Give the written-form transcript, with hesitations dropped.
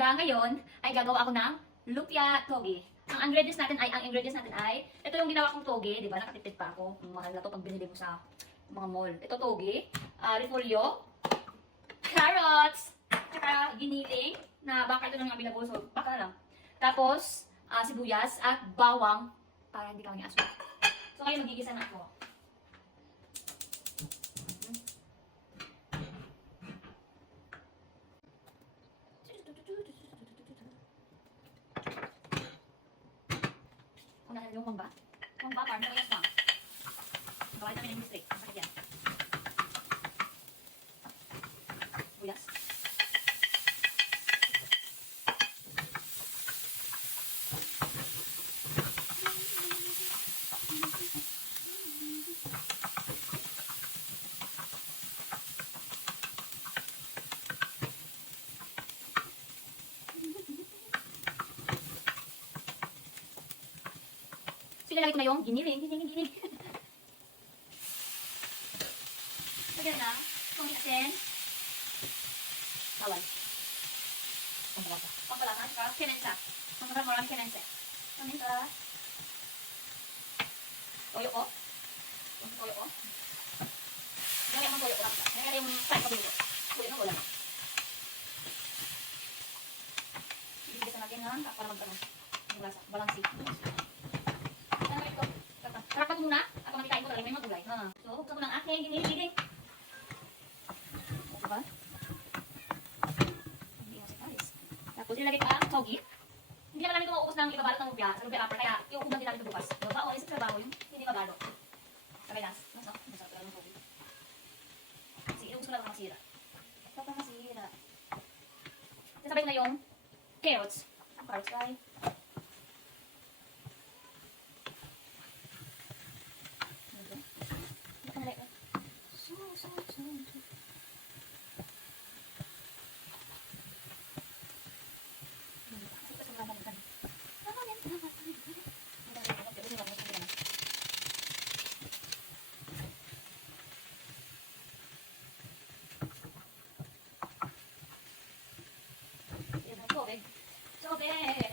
Roda. Ngayon ay gagawa ako ng lumpia toge. Ang ingredients natin ay, ito yung ginawa kong toge, di ba? Nakatipid pa ako. Mahal na to pag binili mo sa mga mall. Ito toge, repolyo, carrots, tsaka giniling, na baka ito lang yung available, so baka lang. Tapos, sibuyas at bawang, para hindi kami aswang. So ngayon magigisa na ako. Unahan yung mangga. Mangga, parang may aswang. Bawal namin yung mistake. Ang sakit yan. Sibuyas. Ilalagay ko na yung giniling. Lagyan na. Kung asin. Bawal. Pampalasa. Kinensa. Marami kinensa. Kinensa. Toyo ko. Toyo ko. Lagyan mo toyo ko. Lagyan yung fried kabilo. Toyo na wala. Ibigay natin yan. Para magkaroon. Yung lasa. Balansi. Tarapat ko muna. At mamitahin ko talaga may magulay. So, buksan ko ng aking giniling. Diba? Hindi mo sikalis. Tapos, ilagay ko ang togi. Hindi naman namin ito mauubos ng ibabalot ng lumpia. Sa lumpia upper. Kaya, iuubos din namin ito bukas. Bago, isip sa bago yung hindi mabalot. Sabay nas. Nasa? Nasa talaga ng togi. Sige, iubos ko lang ang masira. Ito pa masira. Sabay na yung carrots. Ang carrots ay Sobek.